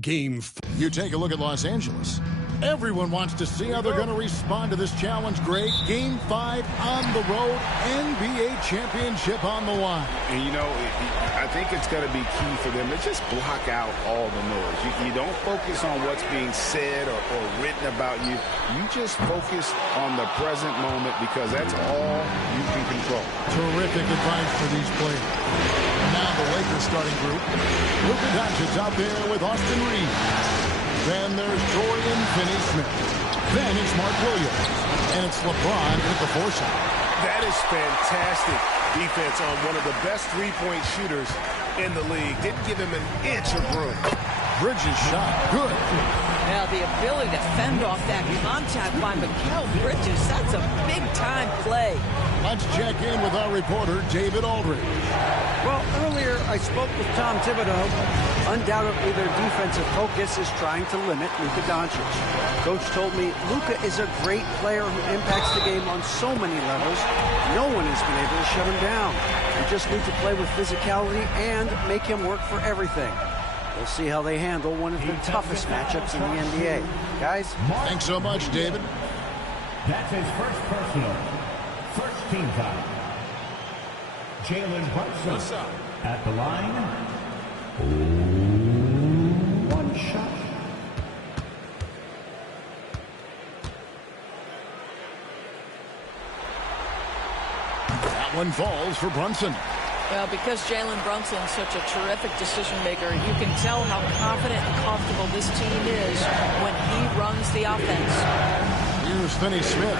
Game. You take a look at Los Angeles. Everyone wants to see how they're going to respond to this challenge, Greg. Game 5 on the road, NBA championship on the line. And, you know, I think it's going to be key for them to just block out all the noise. You don't focus on what's being said or written about you. You just focus on the present moment because that's all you can control. Terrific advice for these players. Now the Lakers starting group. Luka Doncic out there with Austin Reeves. Then there's Dorian Finney-Smith. Then it's Mark Williams. And it's LeBron with the foresight. That is fantastic defense on one of the best three-point shooters in the league. Didn't give him an inch of room. Bridges shot. Good. Now the ability to fend off that contact by Mikal Bridges, that's a big-time play. Let's check in with our reporter, David Aldridge. Well, earlier I spoke with Tom Thibodeau. Undoubtedly, their defensive focus is trying to limit Luka Doncic. Coach told me Luka is a great player who impacts the game on so many levels. No one has been able to shut him down. We just need to play with physicality and make him work for everything. We'll see how they handle one of the toughest matchups in the NBA. Guys? Thanks so much, David. That's his first personal. First team foul. Jalen Brunson at the line. One shot. That one falls for Brunson. Well, because Jalen Brunson is such a terrific decision maker, you can tell how confident and comfortable this team is when he runs the offense. Here's Finney-Smith.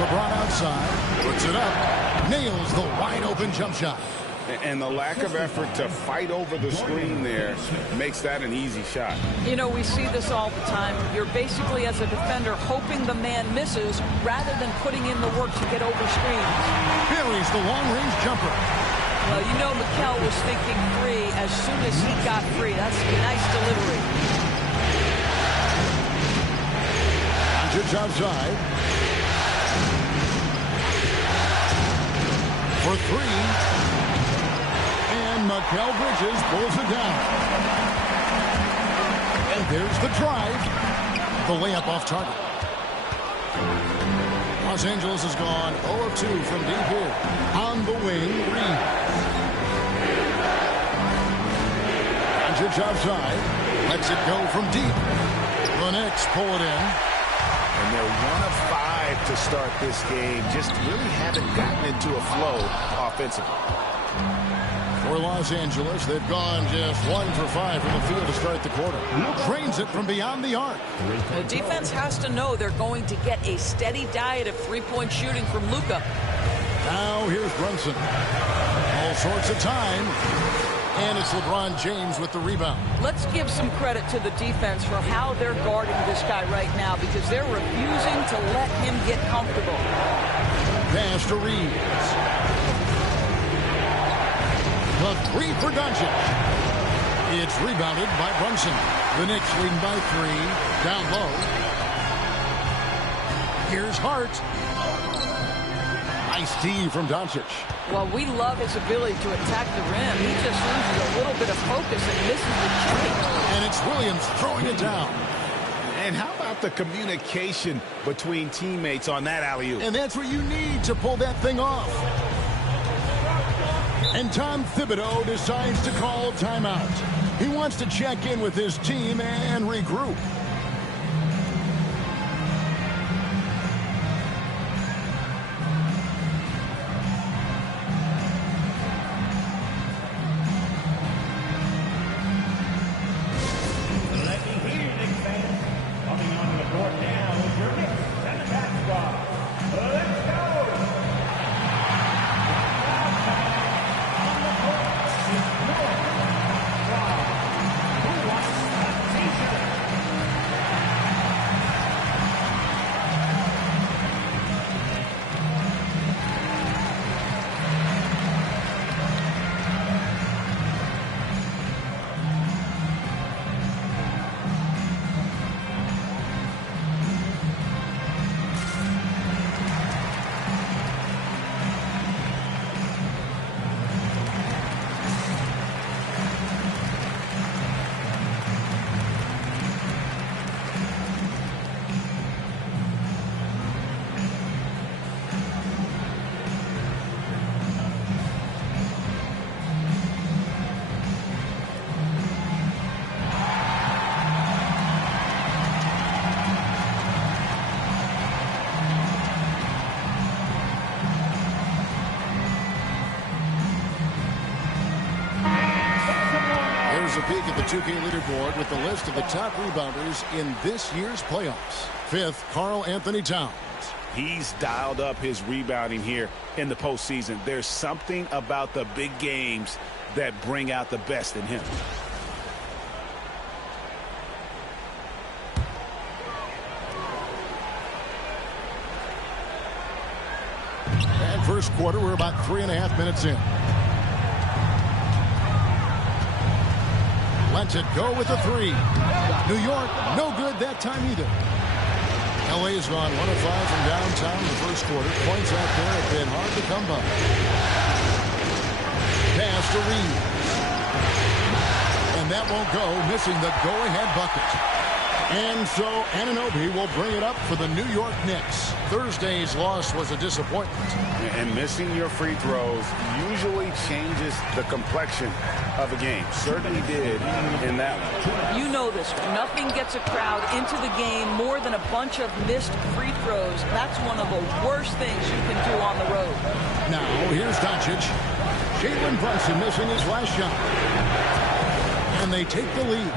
LeBron outside, puts it up, nails the wide-open jump shot. And the lack of effort to fight over the screen there makes that an easy shot. You know, we see this all the time. You're basically, as a defender, hoping the man misses rather than putting in the work to get over screens. Buries the long-range jumper. Well, you know Mikal was thinking free as soon as he got free. That's a nice delivery. Doncic outside. For three. And Mikal Bridges pulls it down. And there's the drive. The layup off target. Los Angeles has gone 0 of 2 from deep here. On the wing, Reeves. Doncic outside. Lets it go from deep. The Knicks pull it in. And they're 1 of 5 to start this game. Just really haven't gotten into a flow offensively. For Los Angeles, they've gone just 1 for 5 from the field to start the quarter. Trains it from beyond the arc. The defense has to know they're going to get a steady diet of three-point shooting from Luka. Now here's Brunson. All sorts of time. And it's LeBron James with the rebound. Let's give some credit to the defense for how they're guarding this guy right now because they're refusing to let him get comfortable. Pass to Reeves. The three for Doncic. It's rebounded by Brunson. The Knicks leading by 3. Down low. Here's Hart. Nice D from Doncic. Well, we love his ability to attack the rim. He just loses a little bit of focus and misses the chip. And it's Williams throwing it down. And how about the communication between teammates on that alley-oop? And that's what you need to pull that thing off. And Tom Thibodeau decides to call timeout. He wants to check in with his team and regroup. Let me hear you, Knicks fans. Coming onto the court now is your Knicks and the basketball. Let's go! 2K leaderboard with the list of the top rebounders in this year's playoffs. 5th, Karl Anthony Towns. He's dialed up his rebounding here in the postseason. There's something about the big games that bring out the best in him. And first quarter, we're about 3.5 minutes in. Lets it go with a 3. New York, no good that time either. LA has gone 1 of 5 from downtown in the first quarter. Points out there have been hard to come by. Pass to Reed. And that won't go, missing the go-ahead bucket. And so Anunoby will bring it up for the New York Knicks. Thursday's loss was a disappointment. And missing your free throws usually changes the complexion of a game. Certainly did in that one. You know this. Nothing gets a crowd into the game more than a bunch of missed free throws. That's one of the worst things you can do on the road. Now, here's Doncic. Jalen Brunson missing his last shot. And they take the lead.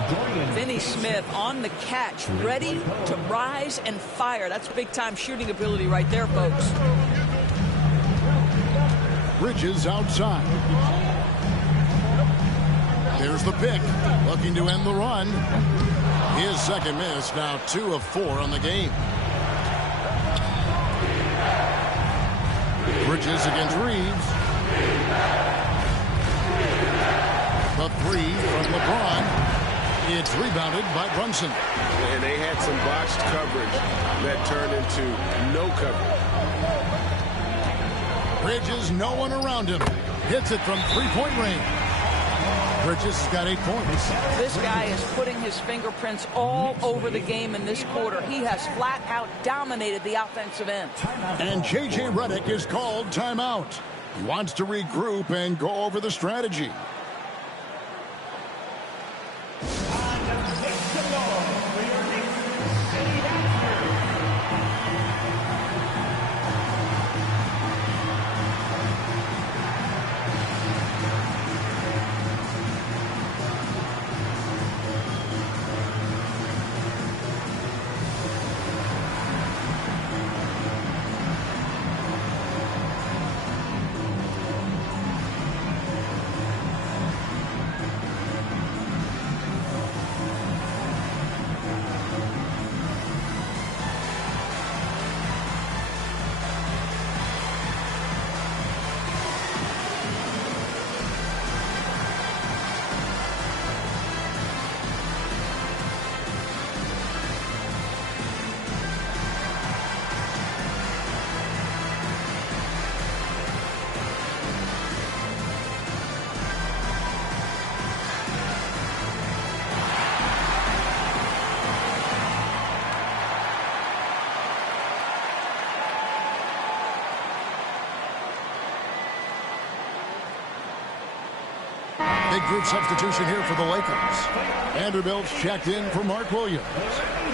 Finney Smith on the catch, ready to rise and fire. That's big-time shooting ability right there, folks. Bridges outside. There's the pick, looking to end the run. His second miss, now 2 of 4 on the game. Bridges against Reeves. The 3 from LeBron. It's rebounded by Brunson. And they had some botched coverage that turned into no coverage. Bridges, no one around him. Hits it from 3-point range. Bridges has got 8 points. This guy is putting his fingerprints all over the game in this quarter. He has flat out dominated the offensive end. And J.J. Redick is called timeout. He wants to regroup and go over the strategy. Big group substitution here for the Lakers. Vanderbilt's checked in for Mark Williams.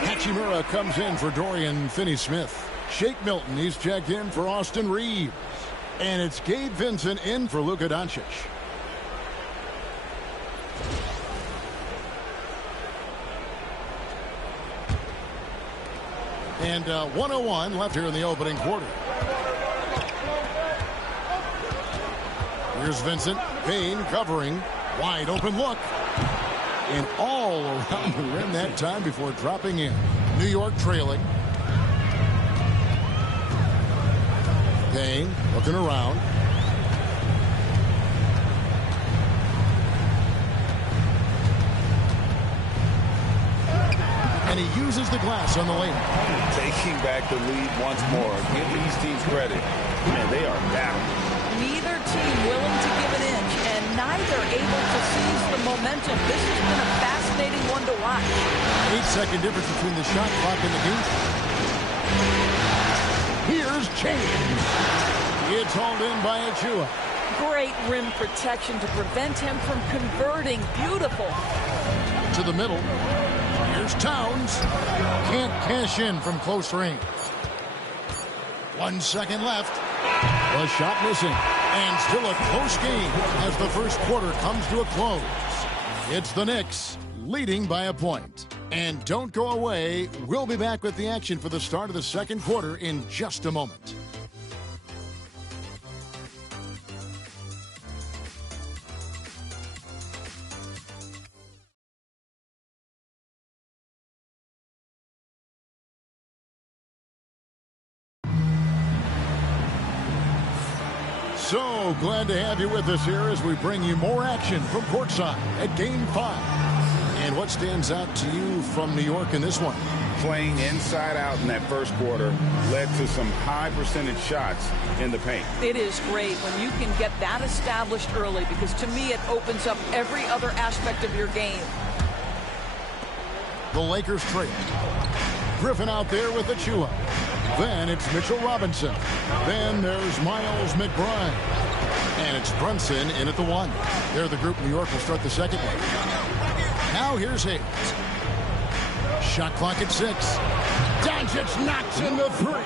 Hachimura comes in for Dorian Finney-Smith. Shake Milton, he's checked in for Austin Reeves. And it's Gabe Vincent in for Luka Doncic. And 1:01 left here in the opening quarter. Here's Vincent. Payne covering. Wide open look. And all around the rim that time before dropping in. New York trailing. Payne looking around. And he uses the glass on the lane. Taking back the lead once more. Give these teams credit. Man, they are down. Neither team willing to give an inch, and neither able to seize the momentum. This has been a fascinating one to watch. 8-second difference between the shot clock and the game. Here's James. It's hauled in by Achua. Great rim protection to prevent him from converting. Beautiful. To the middle. Here's Towns. Can't cash in from close range. 1 second left. The shot missing. And still a close game as the first quarter comes to a close. It's the Knicks leading by a point. And don't go away. We'll be back with the action for the start of the second quarter in just a moment. So glad to have you with us here as we bring you more action from courtside at Game 5. And what stands out to you from New York in this one? Playing inside out in that first quarter led to some high percentage shots in the paint. It is great when you can get that established early, because to me it opens up every other aspect of your game. The Lakers trail. Griffin out there with Achua. Then it's Mitchell Robinson. Then there's Miles McBride. And it's Brunson in at the 1. They're the group. New York will start the second one. Now here's Hayes. Shot clock at 6. Doncic knocks in the 3.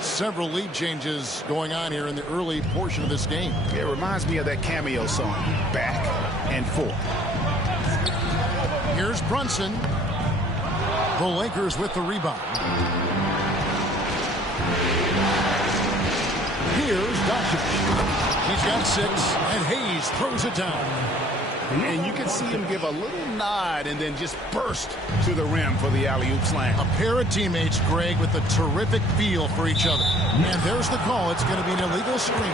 Several lead changes going on here in the early portion of this game. It reminds me of that cameo song, Back and Forth. Here's Brunson. The Lakers with the rebound. Here's Doncic. He's got 6, and Hayes throws it down. And you can see him give a little nod and then just burst to the rim for the alley-oop slam. A pair of teammates, Greg, with a terrific feel for each other. And there's the call. It's going to be an illegal screen.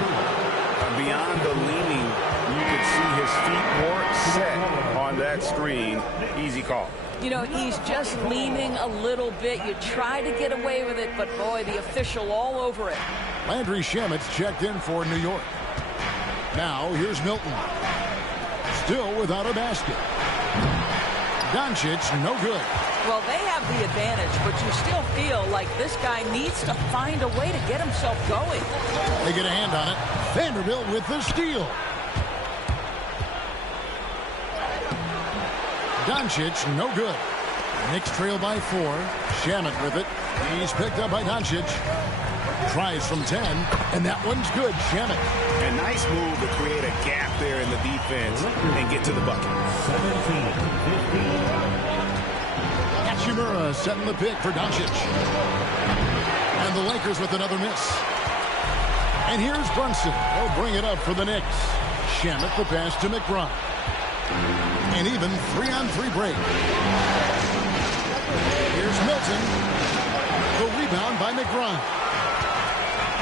Beyond the leaning, you can see his feet weren't set on that screen. Easy call. You know, he's just leaning a little bit. You try to get away with it, but boy, the official all over it. Landry Shamet's checked in for New York. Now, here's Milton. Still without a basket. Doncic, no good. Well, they have the advantage, but you still feel like this guy needs to find a way to get himself going. They get a hand on it. Vanderbilt with the steal. Doncic, no good. Knicks trail by 4. Shamet with it. He's picked up by Doncic. Tries from 10, and that one's good. Shamet. A nice move to create a gap there in the defense and get to the bucket. 17-15. Hachimura setting the pick for Doncic. And the Lakers with another miss. And here's Brunson. He'll bring it up for the Knicks. Shamet the pass to McBride. An even 3-on-3 break. Here's Milton. The rebound by McBride.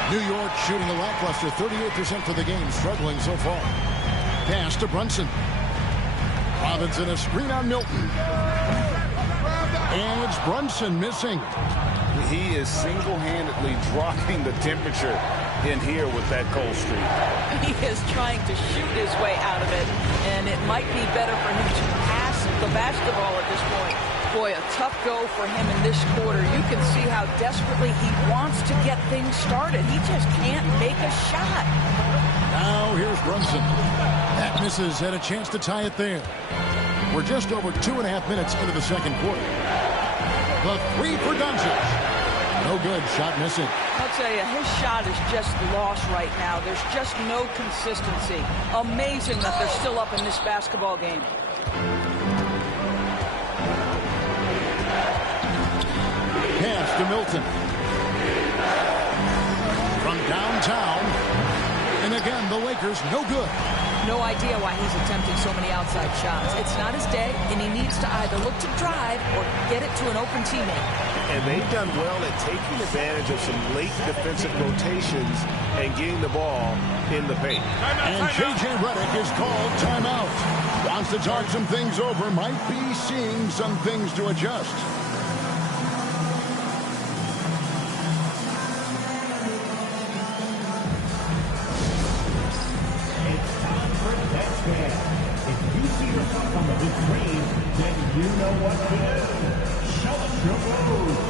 New York shooting a lackluster 38% for the game, struggling so far. Pass to Brunson. Robinson a screen on Milton. And it's Brunson missing. He is single-handedly dropping the temperature in here with that cold streak. He is trying to shoot his way out of it, and it might be better for him to pass the basketball at this point. Boy, a tough go for him in this quarter. You can see how desperately he wants to get things started. He just can't make a shot. Now here's Brunson. That misses, had a chance to tie it there. We're just over 2.5 minutes into the second quarter. The 3 for Doncic. No good, shot missing. I'll tell you, his shot is just lost right now. There's just no consistency. Amazing that they're still up in this basketball game. Pass to Milton. From downtown. And again, the Lakers, no good. No idea why he's attempting so many outside shots. It's not his day, and he needs to either look to drive or get it to an open teammate. And they've done well at taking advantage of some late defensive rotations and getting the ball in the paint. And J.J. Redick is called timeout. Wants to talk some things over, might be seeing some things to adjust. If you see yourself on the big screen, then you know what to do. Show us your moves.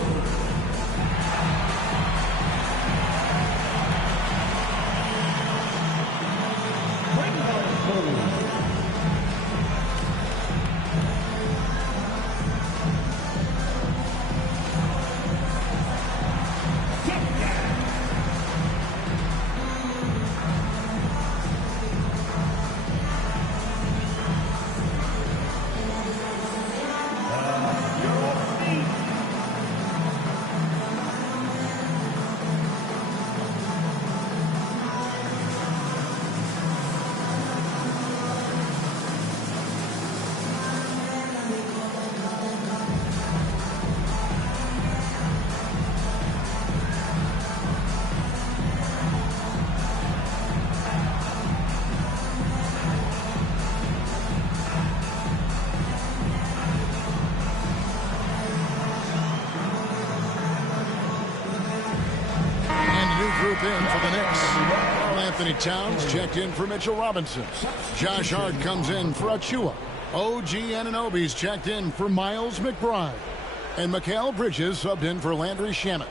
Bring those moves. Get down. group in for the Knicks. Karl Anthony Towns checked in for Mitchell Robinson. Josh Hart comes in for Achua. OG Anunoby's checked in for Miles McBride. And Mikal Bridges subbed in for Landry Shamet.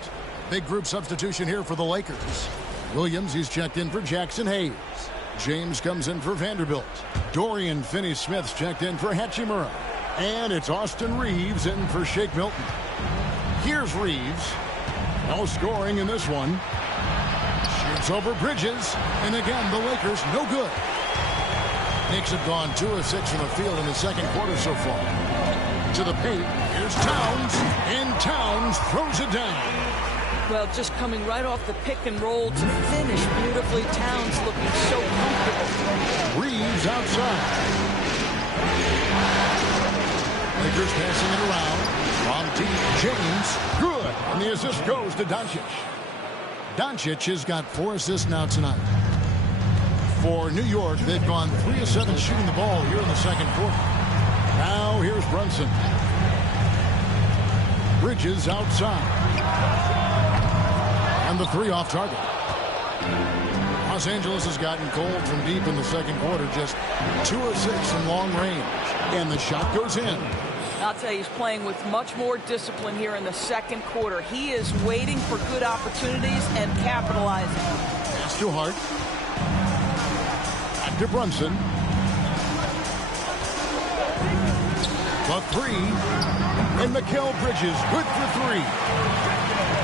Big group substitution here for the Lakers. Williams, he's checked in for Jackson Hayes. James comes in for Vanderbilt. Dorian Finney-Smith's checked in for Hachimura. And it's Austin Reeves in for Shake Milton. Here's Reeves. No scoring in this one. Shoots over Bridges. And again, the Lakers no good. Knicks have gone 2 of 6 from the field in the second quarter so far. To the paint. Here's Towns. And Towns throws it down. Well, just coming right off the pick and roll to finish beautifully. Towns looking so comfortable. Reeves outside. Lakers passing it around. From deep, James. Good. And the assist goes to Doncic. Doncic has got 4 assists now tonight. For New York, they've gone 3 of 7 shooting the ball here in the second quarter. Now here's Brunson. Bridges outside. And the 3 off target. Los Angeles has gotten cold from deep in the second quarter. Just 2 of 6 in long range. And the shot goes in. I'll tell you, he's playing with much more discipline here in the second quarter. He is waiting for good opportunities and capitalizing. Pass to Hart. Back to Brunson. The 3. And Mikal Bridges, good for 3.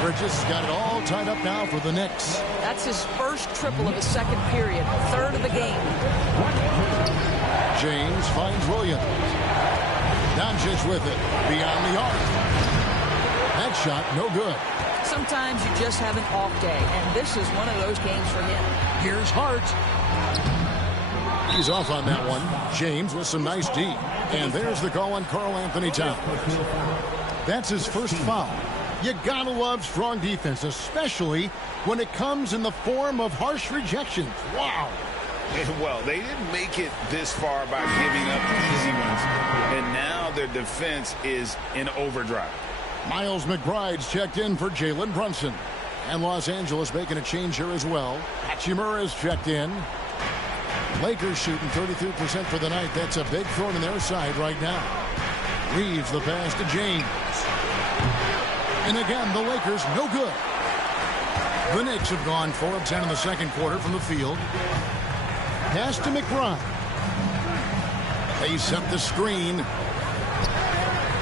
Bridges has got it all tied up now for the Knicks. That's his first triple of the second period, third of the game. James finds Williams. Doncic with it, beyond the arc. That shot, no good. Sometimes you just have an off day, and this is one of those games for him. Here's Hart. He's off on that one. James with some nice D. And there's the call on Karl Anthony Towns. That's his first foul. You gotta love strong defense, especially when it comes in the form of harsh rejections. Wow. Well, they didn't make it this far by giving up easy ones. And now their defense is in overdrive. Miles McBride's checked in for Jalen Brunson. And Los Angeles making a change here as well. Hachimura's checked in. Lakers shooting 33% for the night. That's a big throw in their side right now. Reeves the pass to James. And again, the Lakers no good. The Knicks have gone 4 of 10 in the second quarter from the field. Pass to McBride. They set the screen.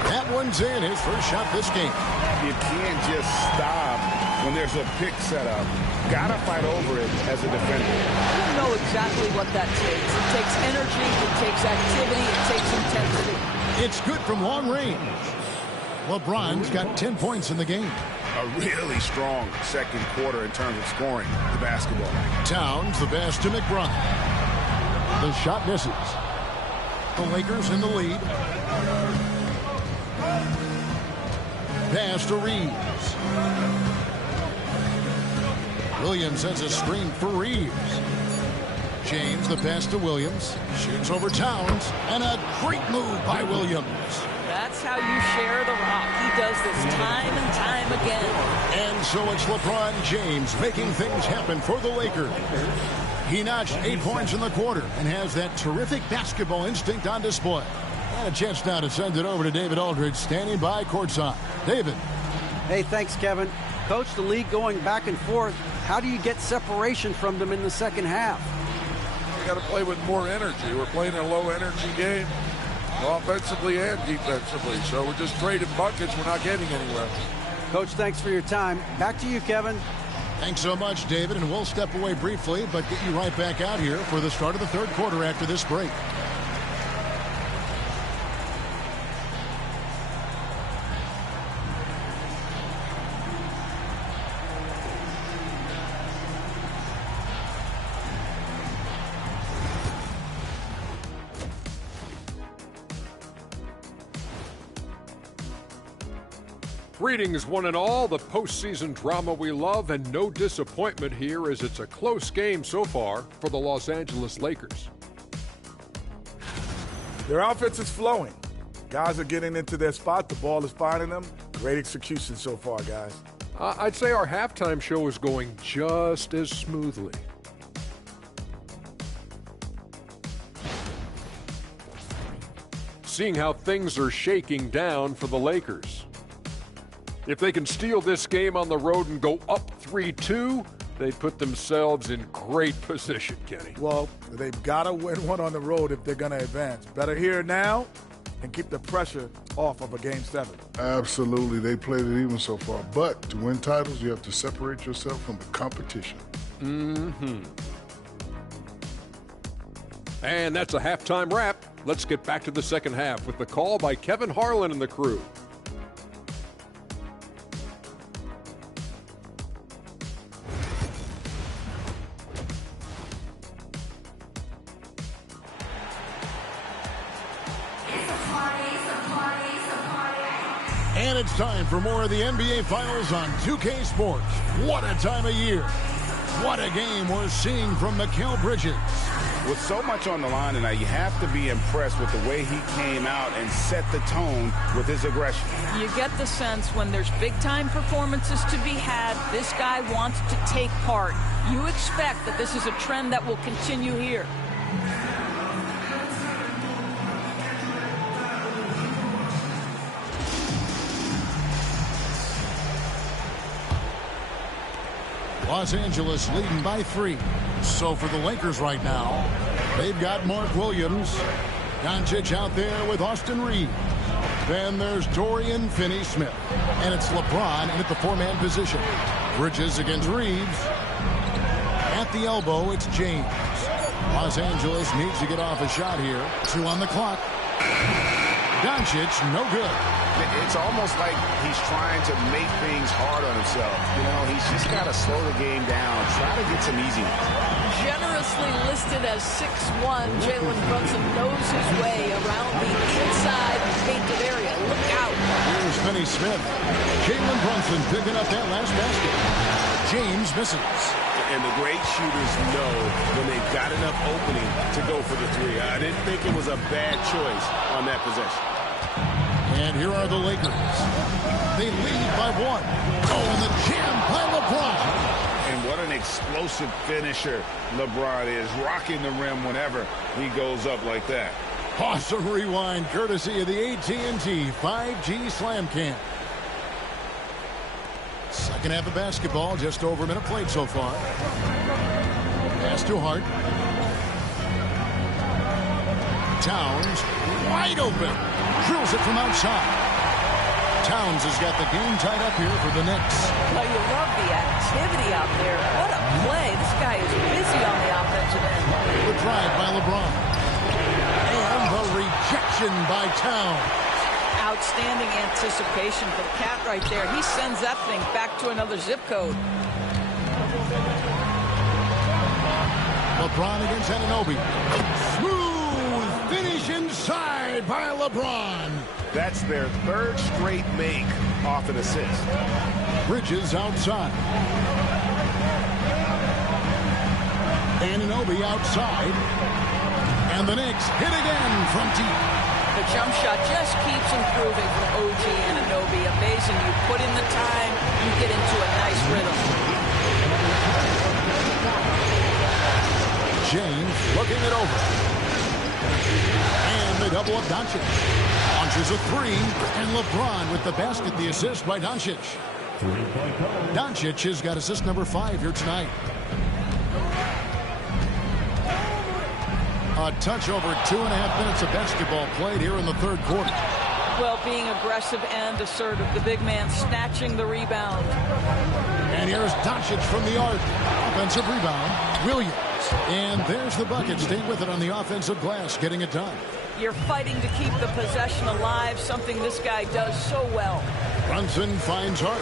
That one's in, his first shot this game. You can't just stop when there's a pick set up. Gotta fight over it as a defender. You know exactly what that takes. It takes energy, it takes activity, it takes intensity. It's good from long range. LeBron's got 10 points in the game. A really strong second quarter in terms of scoring the basketball. Towns the pass to McBride. The shot misses. The Lakers in the lead. Pass to Reeves. Williams sends a screen for Reeves. James the pass to Williams. Shoots over Towns. And a great move by Williams. That's how you share the rock. He does this time and time again. And so it's LeBron James making things happen for the Lakers. He notched 8 points in the quarter and has that terrific basketball instinct on display. And a chance now to send it over to David Aldridge, standing by courtside. David. Hey, thanks, Kevin. Coach, the league going back and forth. How do you get separation from them in the second half? We got to play with more energy. We're playing a low-energy game, offensively and defensively. So we're just trading buckets. We're not getting anywhere. Coach, thanks for your time. Back to you, Kevin. Thanks so much, David. And we'll step away briefly, but get you right back out here for the start of the third quarter after this break. Greetings, one and all. The postseason drama we love, and no disappointment here as it's a close game so far for the Los Angeles Lakers. Their offense is flowing. Guys are getting into their spot. The ball is finding them. Great execution so far, guys. I'd say our halftime show is going just as smoothly. Seeing how things are shaking down for the Lakers. If they can steal this game on the road and go up 3-2, they put themselves in great position, Kenny. Well, they've got to win one on the road if they're going to advance. Better here now and keep the pressure off of a Game 7. Absolutely. They played it even so far. But to win titles, you have to separate yourself from the competition. Mm-hmm. And that's a halftime wrap. Let's get back to the second half with the call by Kevin Harlan and the crew. And it's time for more of the NBA Finals on 2K Sports. What a time of year. What a game we're seeing from Mikal Bridges. With so much on the line tonight, you have to be impressed with the way he came out and set the tone with his aggression. You get the sense when there's big-time performances to be had, this guy wants to take part. You expect that this is a trend that will continue here. Los Angeles leading by 3. So for the Lakers right now, they've got Mark Williams. Doncic out there with Austin Reeves. Then there's Dorian Finney-Smith. And it's LeBron in at the 4-man position. Bridges against Reeves. At the elbow, it's James. Los Angeles needs to get off a shot here. 2 on the clock. Doncic, no good. It's almost like he's trying to make things hard on himself. You know, he's just got to slow the game down, try to get some easy ones. Generously listed as 6'1", Jalen Brunson knows his way around the inside painted area. Look out. Here's Finney-Smith. Jalen Brunson picking up that last basket. James misses. And the great shooters know when they've got enough opening to go for the 3. I didn't think it was a bad choice on that possession. And here are the Lakers. They lead by 1. Oh, and the jam by LeBron. And what an explosive finisher LeBron is, rocking the rim whenever he goes up like that. Awesome rewind, courtesy of the AT&T 5G Slam Cam. Second half of basketball, just over a minute played so far. Pass to Hart. Towns, wide open. Drills it from outside. Towns has got the game tied up here for the Knicks. Well, you love the activity out there. What a play. This guy is busy on the offensive end. The drive by LeBron. And the rejection by Towns. Outstanding anticipation for the cat right there. He sends that thing back to another zip code. LeBron against Anunoby. Smooth finish inside by LeBron. That's their 3rd straight make off an assist. Bridges outside. Anunoby outside. And the Knicks hit again from deep. The jump shot just keeps improving from OG Anunoby. Amazing. You put in the time, you get into a nice rhythm. James looking it over. And they double up Doncic. Launches a 3. And LeBron with the basket, the assist by Doncic. Doncic has got assist number 5 here tonight. A touch over 2.5 minutes of basketball played here in the 3rd quarter. Well, being aggressive and assertive. The big man snatching the rebound. And here's Doncic from the arc. Offensive rebound. Williams. And there's the bucket. Stay with it on the offensive glass, getting it done. You're fighting to keep the possession alive, something this guy does so well. Brunson finds Hart.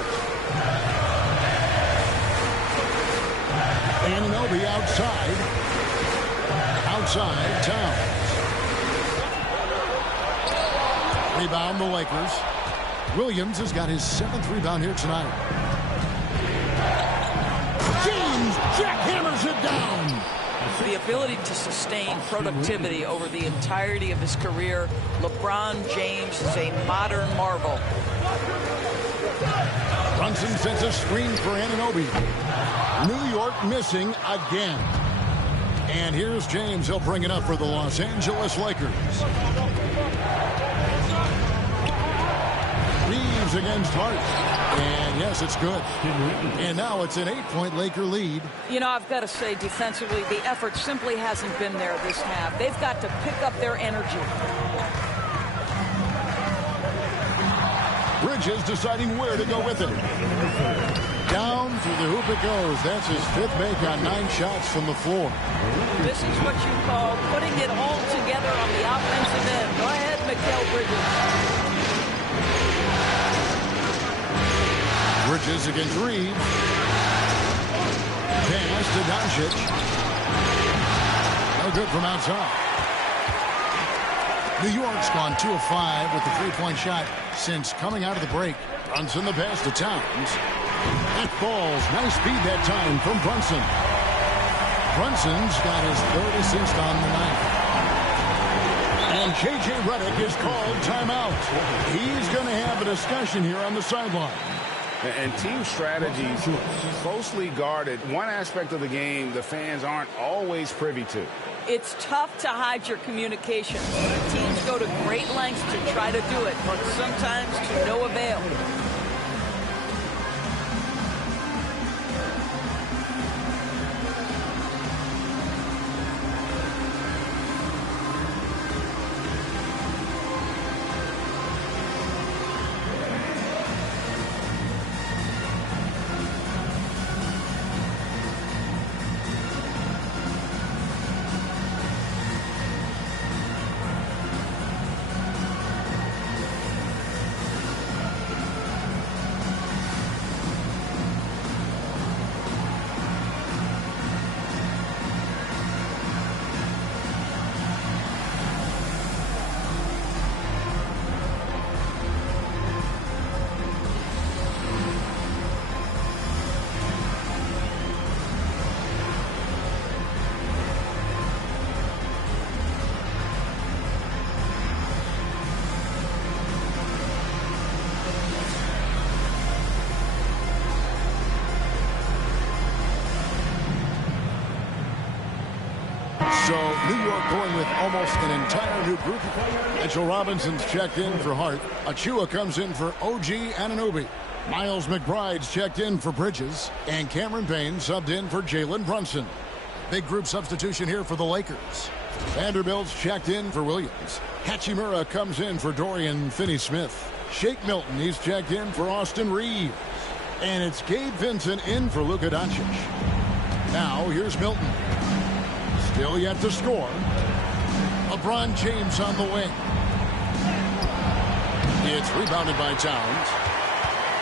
Anunoby outside. Outside, Towns. Rebound, the Lakers. Williams has got his 7th rebound here tonight. James jackhammers it down. The ability to sustain productivity over the entirety of his career, LeBron James is a modern marvel. Brunson sends a screen for Anunoby. New York missing again. And here's James. He'll bring it up for the Los Angeles Lakers. Reeves against Hart. And yes, it's good. And now it's an 8-point Laker lead. You know, I've got to say, defensively, the effort simply hasn't been there this half. They've got to pick up their energy. Bridges deciding where to go with it. Down through the hoop it goes. That's his 5th make on 9 shots from the floor. This is what you call putting it all together on the offensive end. Go ahead, Mikal Bridges. Bridges against Reeves. Pass to Doncic. No good from outside. New York's gone 2 of 5 with the 3-point shot since coming out of the break. Brunson the pass to Towns. That falls. Nice speed that time from Brunson. Brunson's got his 3rd assist on the night. And J.J. Redick is called timeout. He's going to have a discussion here on the sideline. And team strategies closely guarded. One aspect of the game the fans aren't always privy to. It's tough to hide your communication. Teams go to great lengths to try to do it, but sometimes to no avail. So New York going with almost an entire new group. Mitchell Robinson's checked in for Hart. Achua comes in for OG Anunoby. Miles McBride's checked in for Bridges. And Cameron Payne subbed in for Jalen Brunson. Big group substitution here for the Lakers. Vanderbilt's checked in for Williams. Hachimura comes in for Dorian Finney-Smith. Shake Milton, he's checked in for Austin Reeves. And it's Gabe Vincent in for Luka Doncic. Now here's Milton. Still yet to score. LeBron James on the wing. It's rebounded by Towns.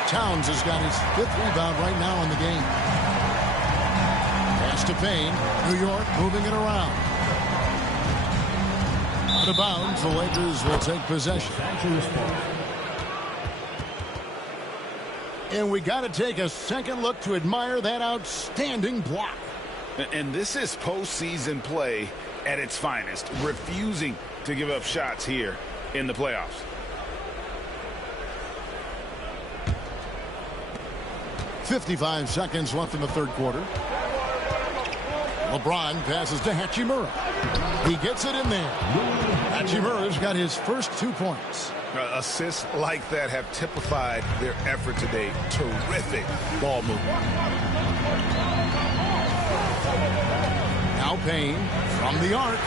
Towns has got his 5th rebound right now in the game. Pass to Payne. New York moving it around. Out of bounds, the Lakers will take possession. And we got to take a second look to admire that outstanding block. And this is postseason play at its finest, refusing to give up shots here in the playoffs. .55 seconds left in the 3rd quarter. LeBron passes to Hachimura. He gets it in there. Hachimura's got his first 2 points. Assists like that have typified their effort today. Terrific ball movement. Now Payne from the arc.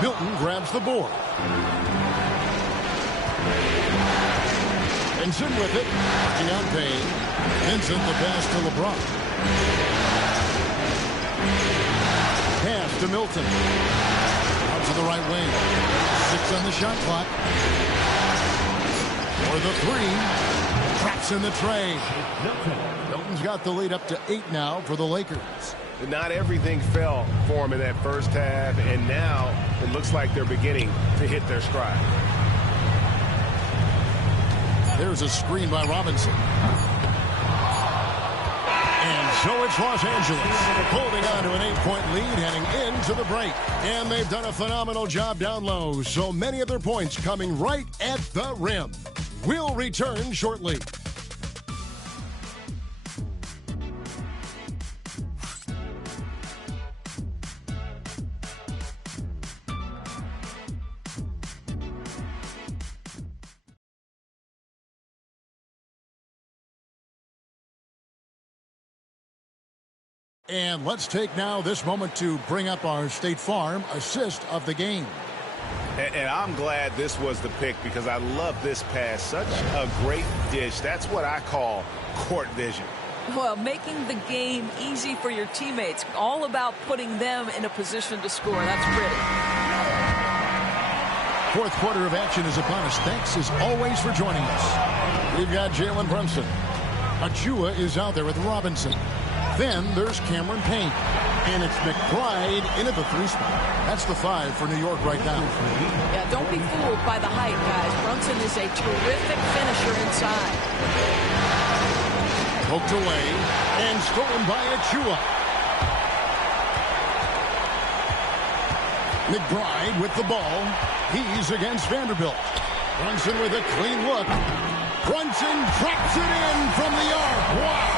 Milton grabs the board. Vincent with it. Working on Payne. Vincent the pass to LeBron. Pass to Milton. Out to the right wing. 6 on the shot clock. For the 3. Traps in the tray. Milton's got the lead up to 8 now for the Lakers. Not everything fell for them in that first half, and now it looks like they're beginning to hit their stride. There's a screen by Robinson. And so it's Los Angeles holding on to an 8-point lead heading into the break. And they've done a phenomenal job down low, so many of their points coming right at the rim. We'll return shortly. And let's take now this moment to bring up our State Farm assist of the game. And I'm glad this was the pick because I love this pass. Such a great dish. That's what I call court vision. Well, making the game easy for your teammates. All about putting them in a position to score. That's pretty. Fourth quarter of action is upon us. Thanks as always for joining us. We've got Jalen Brunson. Achua is out there with Robinson. Then there's Cameron Payne. And it's McBride in at the 3 spot. That's the 5 for New York right now. Yeah, don't be fooled by the height, guys. Brunson is a terrific finisher inside. Poked away and stolen by Achua. McBride with the ball. He's against Vanderbilt. Brunson with a clean look. Brunson drops it in from the arc. Wow!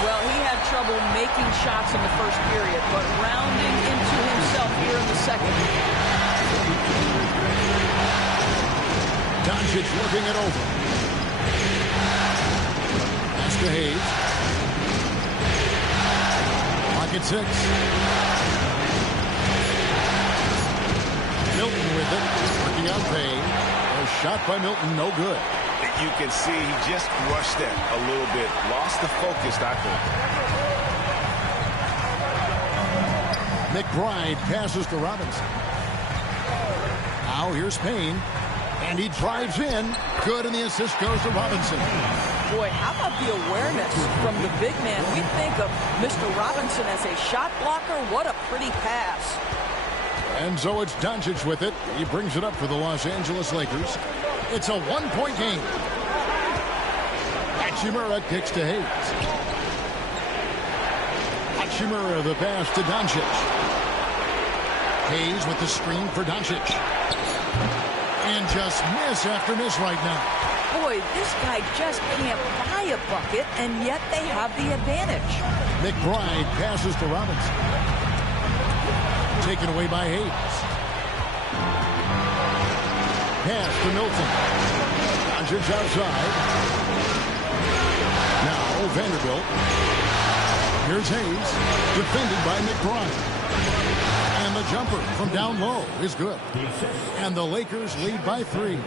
Well, he had trouble making shots in the first period, but rounding into himself here in the second. Doncic looking it over. Pass to Hayes. Pocket 6. Milton with it. Working out Payne. A shot by Milton, no good. You can see he just rushed that a little bit. Lost the focus, I think. McBride passes to Robinson. Now here's Payne. And he drives in. Good, and the assist goes to Robinson. Boy, how about the awareness from the big man? We think of Mr. Robinson as a shot blocker. What a pretty pass. And so it's Doncic with it. He brings it up for the Los Angeles Lakers. It's a 1-point game. Hachimura kicks to Hayes. Hachimura the pass to Doncic. Hayes with the screen for Doncic. And just miss after miss right now. Boy, this guy just can't buy a bucket, and yet they have the advantage. McBride passes to Robinson. Taken away by Hayes. Pass to Milton. Doncic outside. Now Vanderbilt. Here's Hayes. Defended by McBride. And the jumper from down low is good. And the Lakers lead by 3.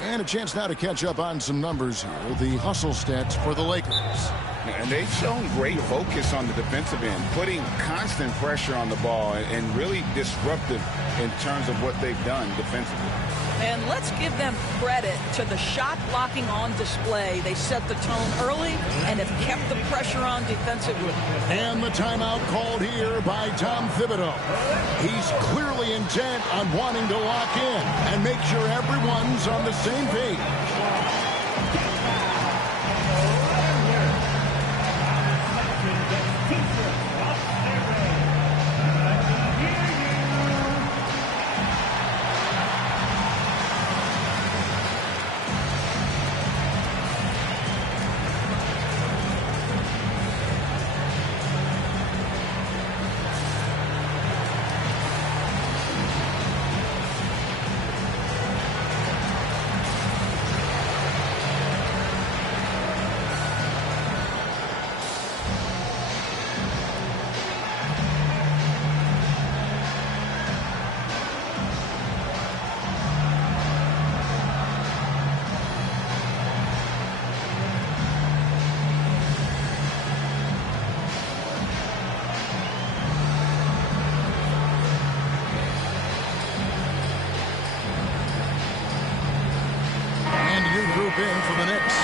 And a chance now to catch up on some numbers here. The hustle stats for the Lakers. And they've shown great focus on the defensive end, putting constant pressure on the ball and really disruptive in terms of what they've done defensively. And let's give them credit to the shot blocking on display. They set the tone early and have kept the pressure on defensively. And the timeout called here by Tom Thibodeau. He's clearly intent on wanting to lock in and make sure everyone's on the same page. In for the Knicks.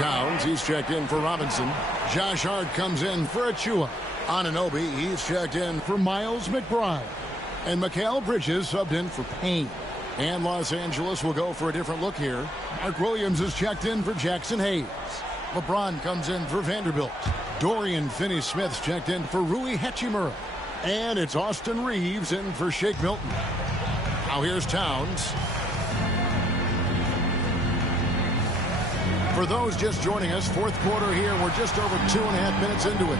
Towns, he's checked in for Robinson. Josh Hart comes in for Achua. Anunoby, he's checked in for Miles McBride. And Mikal Bridges subbed in for Payne. And Los Angeles will go for a different look here. Mark Williams is checked in for Jackson Hayes. LeBron comes in for Vanderbilt. Dorian Finney-Smith's checked in for Rui Hachimura. And it's Austin Reeves in for Shake Milton. Now here's Towns. For those just joining us, fourth quarter here. We're just over 2.5 minutes into it.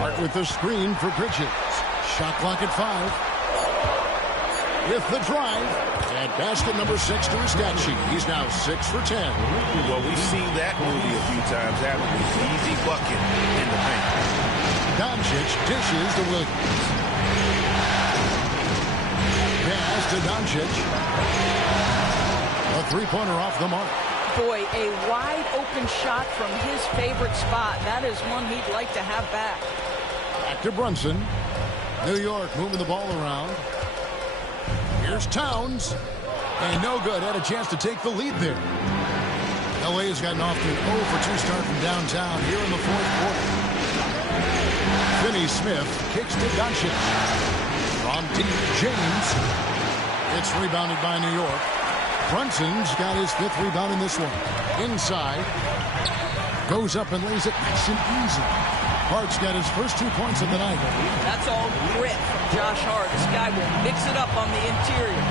Hart with the screen for Bridges. Shot clock at 5. with the drive. And basket number 6 to his stat sheet. He's now 6 for 10. Well, we've seen that movie a few times, haven't we? Easy bucket in the paint. Doncic dishes to Williams. Pass to Doncic. A three-pointer off the mark. Boy, a wide open shot from his favorite spot. That is one he'd like to have back. Back to Brunson. New York moving the ball around. Here's Towns. And no good. Had a chance to take the lead there. LA has gotten off to an 0 for 2 start from downtown here in the fourth quarter. Finney Smith kicks to Doncic. From deep, James. It's rebounded by New York. Brunson's got his 5th rebound in this one. Inside. Goes up and lays it nice and easy. Hart's got his first 2 points of the night. That's all grit from Josh Hart. This guy will mix it up on the interior.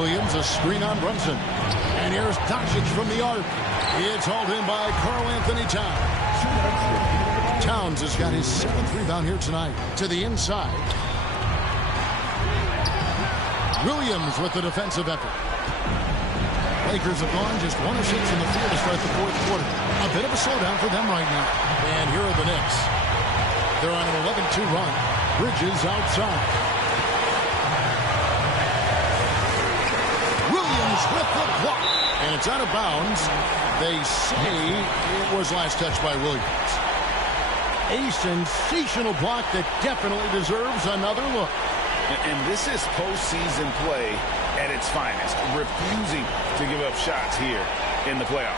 Williams, a screen on Brunson. And here's Doncic from the arc. It's hauled in by Karl-Anthony Towns. Towns has got his 7th rebound here tonight. To the inside. Williams with the defensive effort. Lakers have gone just 1 of 6 in the field to start the fourth quarter. A bit of a slowdown for them right now. And here are the Knicks. They're on an 11-2 run. Bridges outside. Williams with the block. And it's out of bounds. They say it was last touched by Williams. A sensational block that definitely deserves another look. And this is postseason play at its finest, refusing to give up shots here in the playoffs.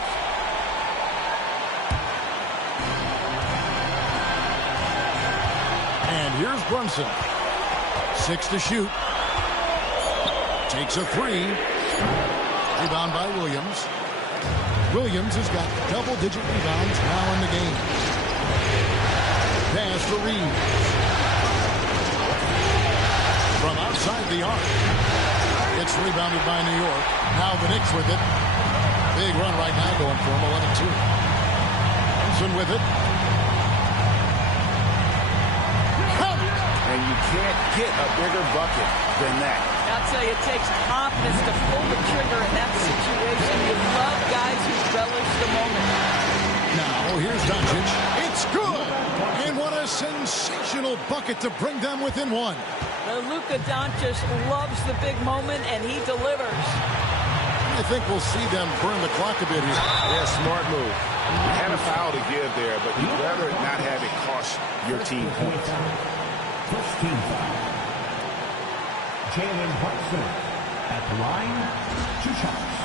And here's Brunson. 6 to shoot. Takes a 3. Rebound by Williams. Williams has got double-digit rebounds now in the game. Pass to Reeves. From outside the arc. It's rebounded by New York. Now the Knicks with it. Big run right now going for him, 11-2. Brunson with it. And you can't get a bigger bucket than that. I'll tell you, it takes confidence to pull the trigger in that situation. You love guys who relish the moment. Now, here's Doncic. It's good! And what a sensational bucket to bring them within 1. Luka Doncic loves the big moment, and he delivers. I think we'll see them burn the clock a bit here. Yeah, smart move. You had a foul to give there, but you'd rather not have it cost your team points. First team foul. Jalen Brunson at the line, 2 shots.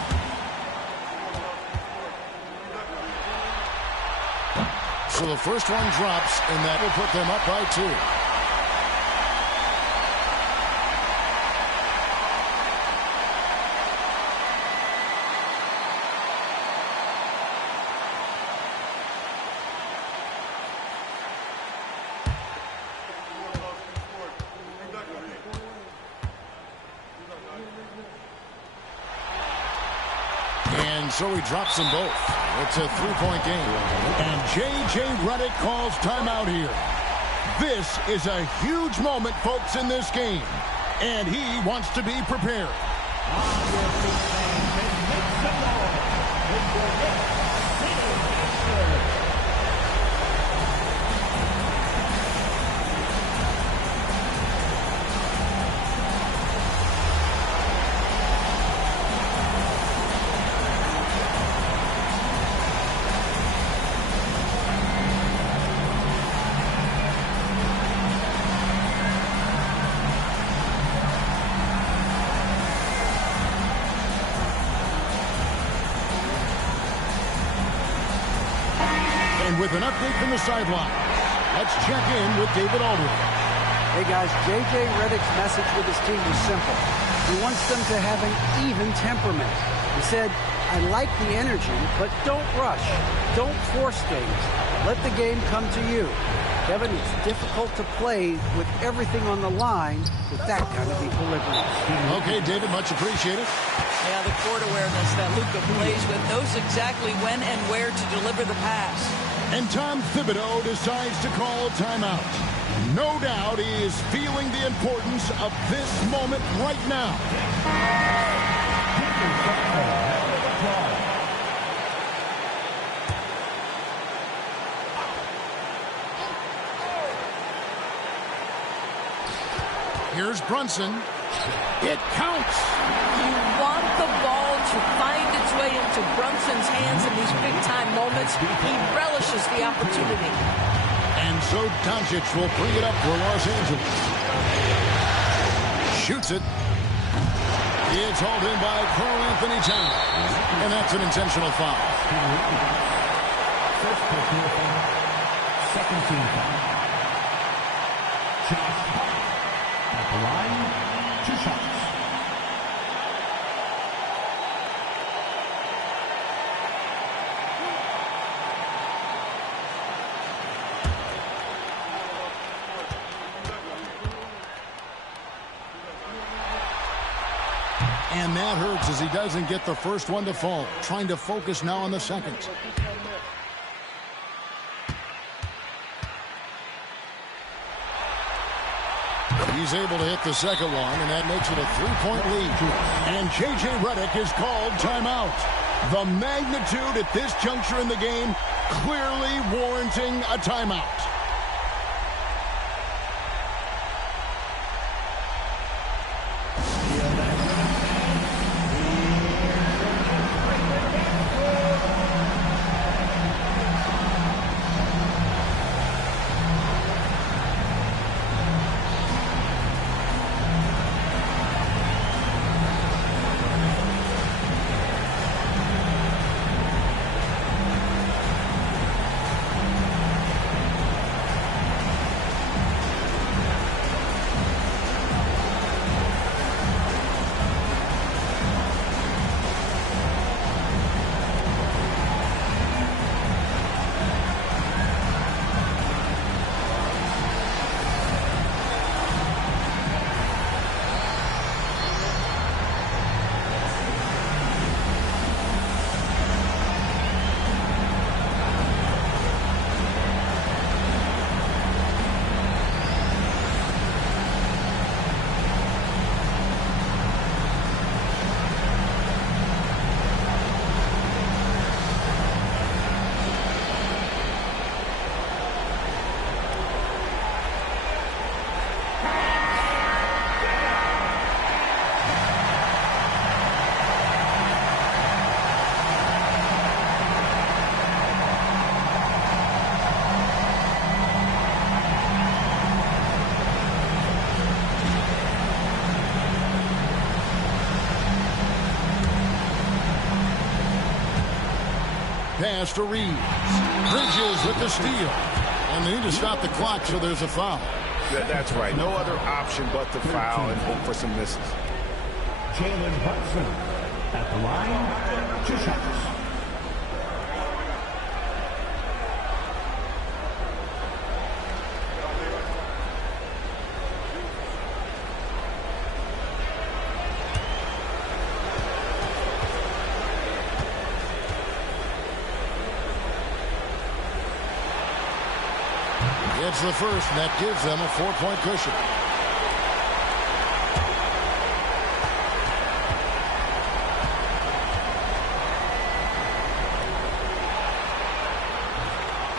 So the first one drops, and that will put them up by 2. And so he drops them both. It's a 3-point game. And J.J. Redick calls timeout here. This is a huge moment, folks, in this game. And he wants to be prepared. With an update from the sideline, let's check in with David Aldridge. Hey guys, J.J. Redick's message with his team was simple. He wants them to have an even temperament. He said, I like the energy, but don't rush. Don't force things. Let the game come to you. Kevin, it's difficult to play with everything on the line with that kind of equilibrium. Okay, David, much appreciated. Yeah, the court awareness that Luka plays with, knows exactly when and where to deliver the pass. And Tom Thibodeau decides to call timeout. No doubt he is feeling the importance of this moment right now. Here's Brunson. It counts. You want the ball to find its way into Brunson's hands in these big-time moments. He relishes the opportunity. And so Doncic will bring it up for Los Angeles. Shoots it. It's hauled in by Karl Anthony Towns. And that's an intentional foul. First personal foul. Second team foul. Josh Hart at the line. 2 shots. And that hurts as he doesn't get the first one to fall. Trying to focus now on the second. He's able to hit the second one, and that makes it a 3-point lead. And J.J. Redick is called timeout. The magnitude at this juncture in the game clearly warranting a timeout. Pass to Reeves. Bridges with the steal. And they need to stop the clock, so there's a foul. That's right. No other option but to foul and hope for some misses. Jalen Brunson at the line. 2 shots. It's the first, and that gives them a 4-point cushion.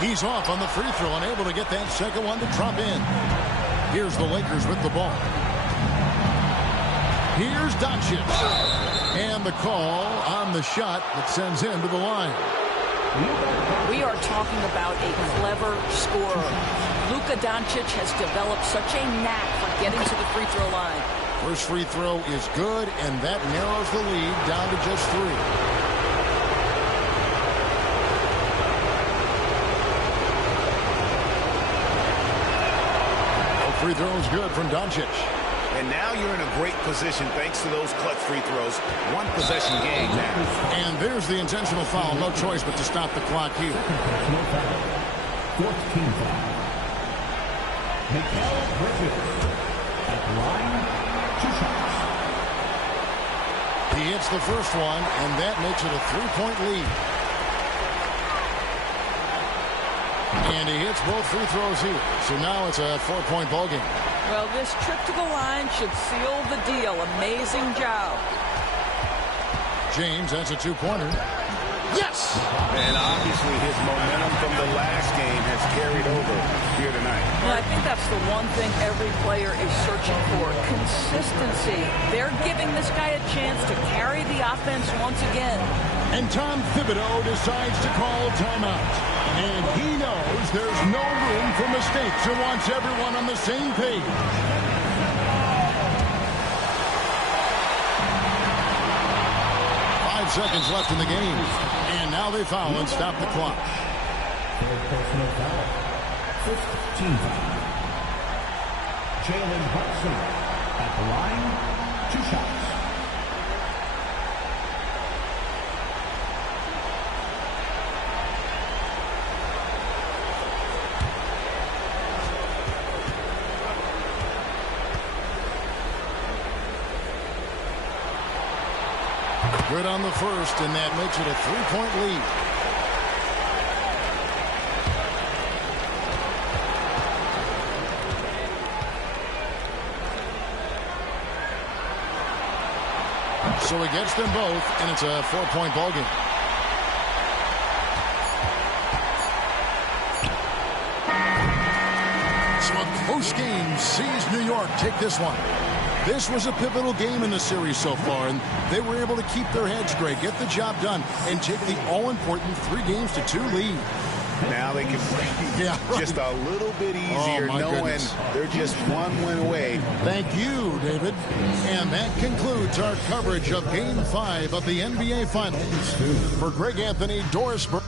He's off on the free throw, unable to get that second one to drop in. Here's the Lakers with the ball. Here's Doncic. And the call on the shot that sends him to the line. We are talking about a clever scorer. Luka Doncic has developed such a knack for getting to the free throw line. First free throw is good, and that narrows the lead down to just 3. Free throw is good from Doncic. And now you're in a great position thanks to those clutch free throws. 1 possession game now. And there's the intentional foul. No choice but to stop the clock here. Fourth team foul. Mikal Bridges at the line. 2 shots. He hits the first one, and that makes it a 3-point lead. And he hits both free throws here. So now it's a 4-point ball game. Well, this trip to the line should seal the deal. Amazing job. James, that's a 2-pointer. Yes! And obviously his momentum from the last game has carried over here tonight. Well, I think that's the one thing every player is searching for. Consistency. They're giving this guy a chance to carry the offense once again. And Tom Thibodeau decides to call timeout. And he knows there's no room for mistakes and wants everyone on the same page. 5 seconds left in the game. And now they foul and stop the clock. Third personal foul. First team foul. Jalen Hudson at the line. 2 shots. Good on the first, and that makes it a 3-point lead. So he gets them both, and it's a 4-point ball game. So a close game sees New York take this one. This was a pivotal game in the series so far, and they were able to keep their heads straight, get the job done, and take the all-important 3-2 lead. Now they can breathe just a little bit easier, knowing they're just one win away. Thank you, David. And that concludes our coverage of Game 5 of the NBA Finals. For Greg Anthony, Doris Burke.